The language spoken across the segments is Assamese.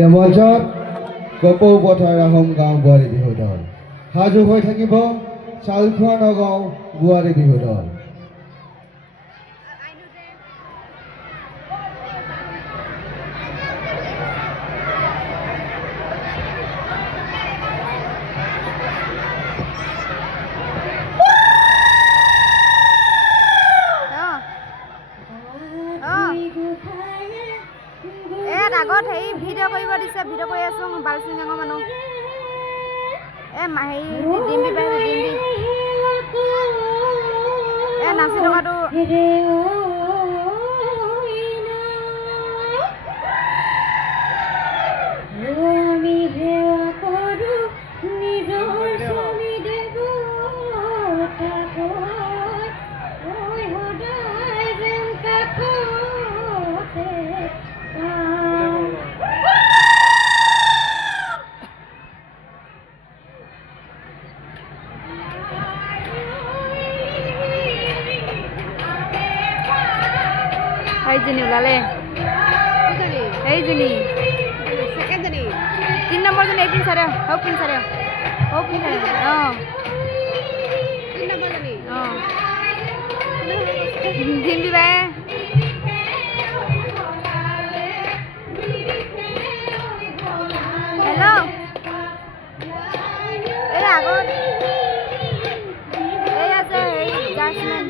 এই মঞ্চত কপৌ পথাৰ আহোম গাঁও বোৱাৰী বিহু দল সাজু হৈ থাকিব চালখোৱা নগাঁও বোৱাৰী বিহু দল। আগত হেৰি ভিডিঅ' কৰিব দিছে, ভিডিঅ' কৰি আছোঁ বালচিঙাঙৰ মানুহ হেৰি ডিম্বি পাইছে ডিম্বি নাচি থকাটো এইজনী ওলালে এইজনী 3 নম্বৰজনী এই পিন চাৰে হওক পিন চাৰে অঁ 3 নম্বৰজনী অঁ ডিম্বি বাই হেল্ল' এই আগত এই আছে এই জাৰ্চমেন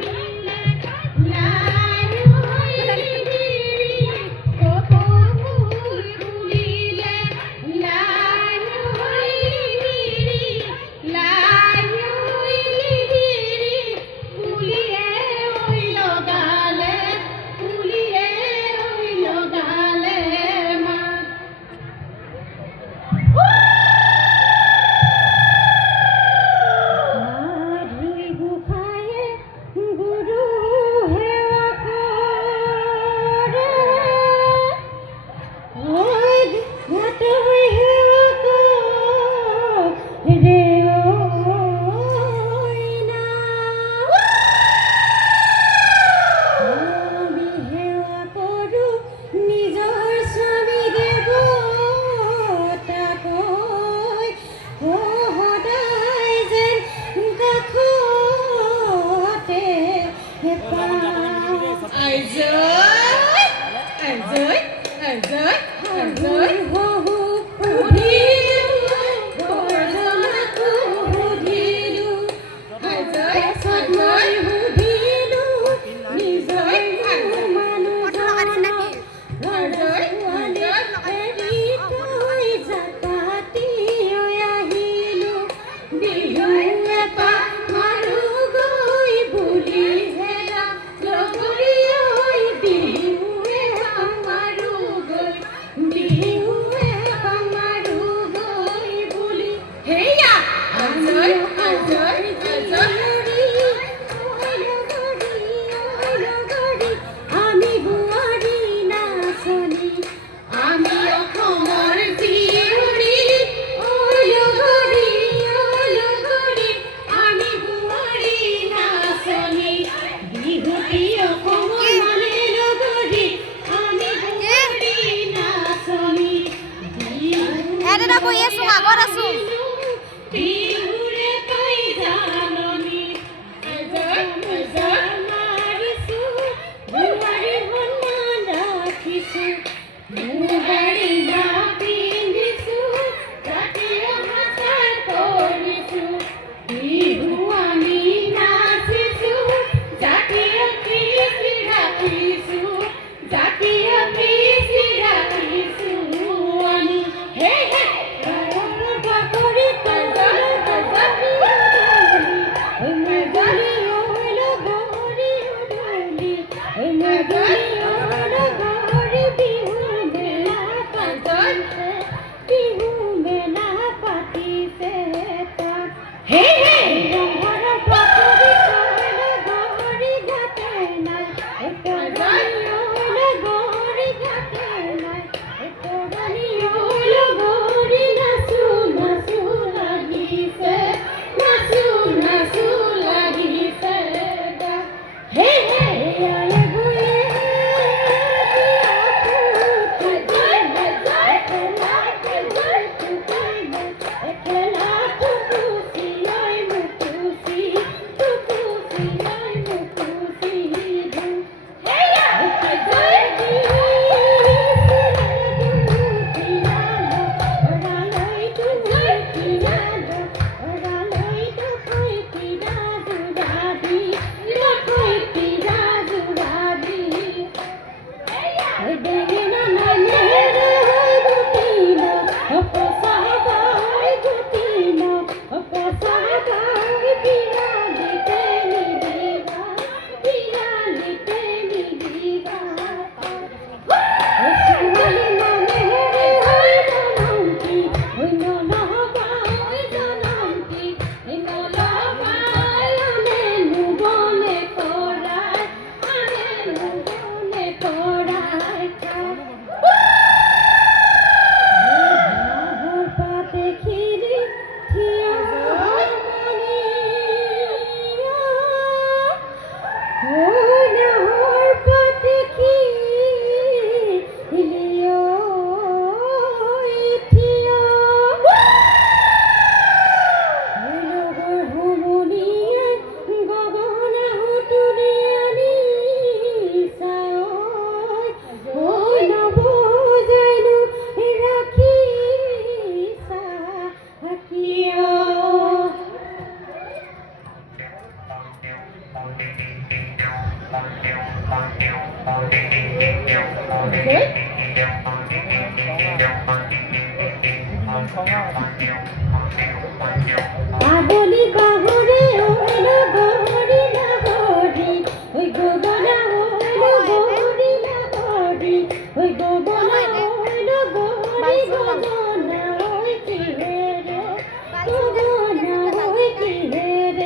আগত আছো আবলি গহরে হইল গহরি লাহরি ওই গগনা হইল গহরি লাহরি ওই গগনা হইল গহরি গগনা ওই কি হে রে গগনা ওই কি হে রে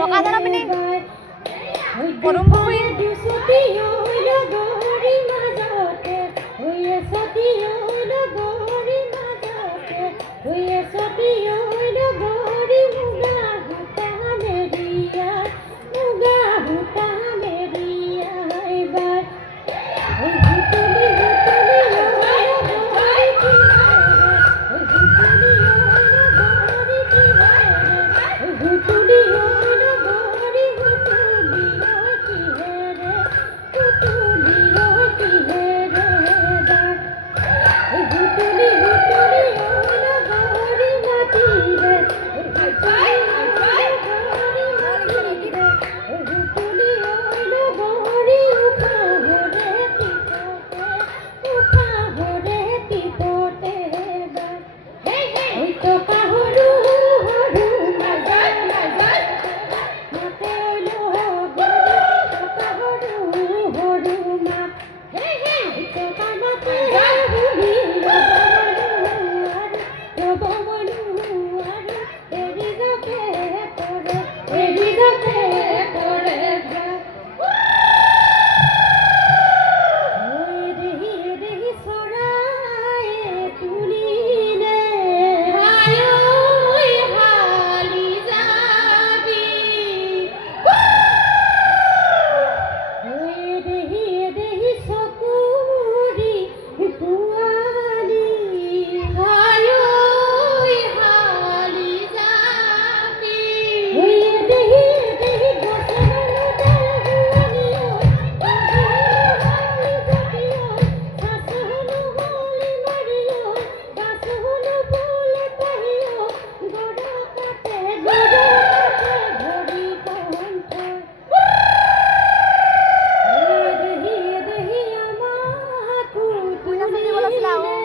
ওই পরমপুরি দুসতি হইল গহরি মাজতে ওই সতি হইল গহরি মাজতে ওই সতি হইল গহরি মুগা হুতা মেরিয়া এবার ওই হুতুলি হুতুলি হইল গহরি কি হে রে হুতুলি কি হে রে ওই হুতুলি হইল গহরি মাটি রে হুতুলি হইল গহরি উঠা হরে টিপতে ওই তো কাহরু হরু মাজার মাতে হইল কাহরু হরু মা ওই তো কানাতে হুলি রবমনু আর এরিগতে পড়ে ওই দেহি সরায়ে তুলিলে হায় ওই হালি যাবি ওই দেহি সকুরি পুয়ালি হায় ওই হালি যাবি ওই দেহি গোসল দেহুয়ালিও শাসন হলি মারিও বাসন বলে কহিও গড় কাটে ভরি কণ্ঠ দেহি আমাকু তুলিলে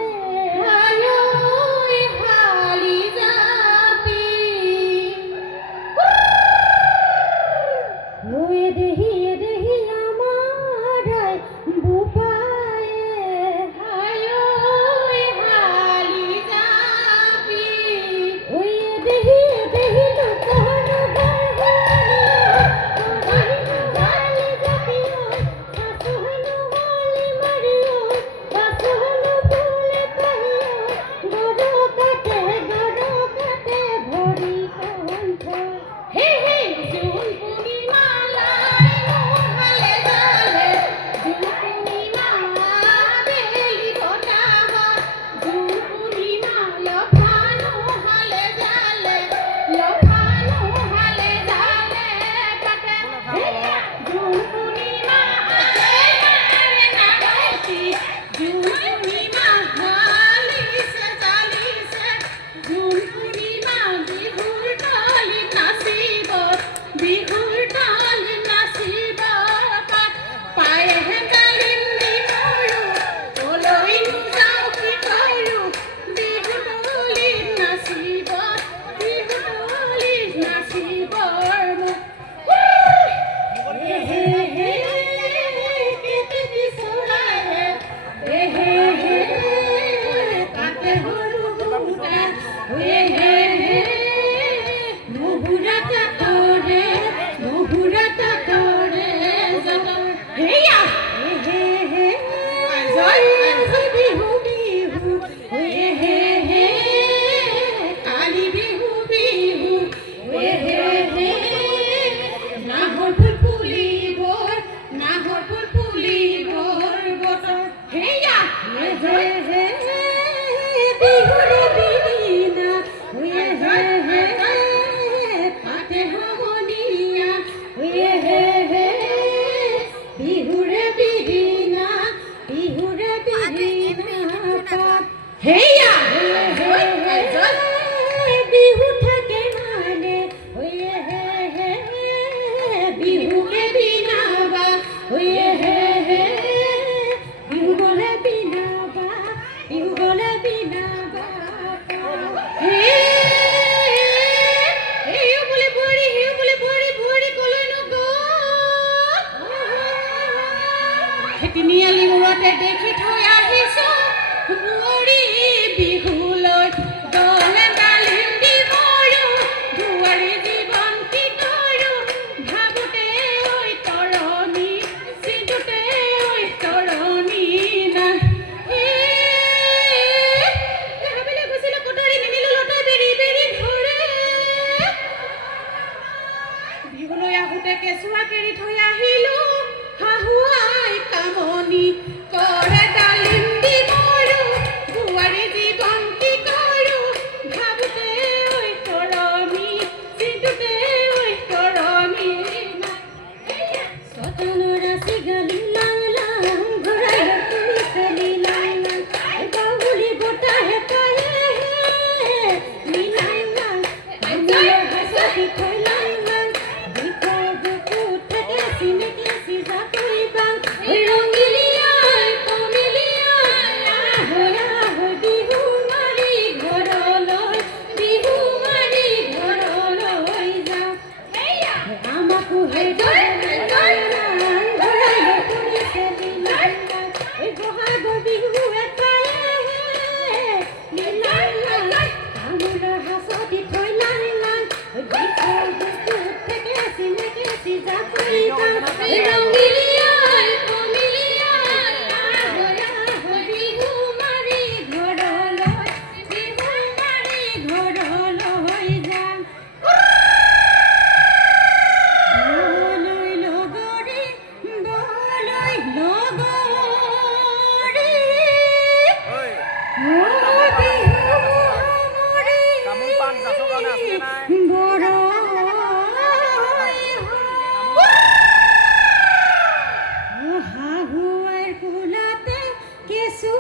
হায় ওই হালি যাবি ওই দেহি আমার বুপায়ে হায় ওই হালি যাবি ওই দেহি লুকোন গালি যাবিও শাসন হলি মারিও বাসন বলে কহিও গড় কাটে ভরি কণ্ঠ হে জুন পূর্ণিমা লাই মোহালে জালে জুন পূর্ণিমা বেলি গোটা হয় জুন পূর্ণিমা লফানো হালে জালে কাটে জুন পূর্ণিমা আরে না গাইছি জুন পূর্ণিমা হালিসে জালিসে জুন পূর্ণিমা বিহুর ডালি নাচিব পায়ে হেঁটালিন্দি ময়ূর ওলই যাও কি কয়ু বিহু ডলি নাচিব কালী বিহু নাহর ফুলিবর বটর হেয়া বিহুরে বিনা পাতে হমনিয়া বিহুরে বিনা হেয়া বিহু থাকে মানে বিহুকে বিনাবা বিহু বলে বিনাবা ৰঙিলিয়াই কমিলিয়াই আগয়া বিহু মাৰি ঘৰলৈ বিহু মাৰি ঘৰলৈ যাম বলৈ লগৰী বলৈ লগৰী তামোল পাণ গাছৰ কাৰণে আছে নাই শাহুৱাৰ কোলাতে কেঁচু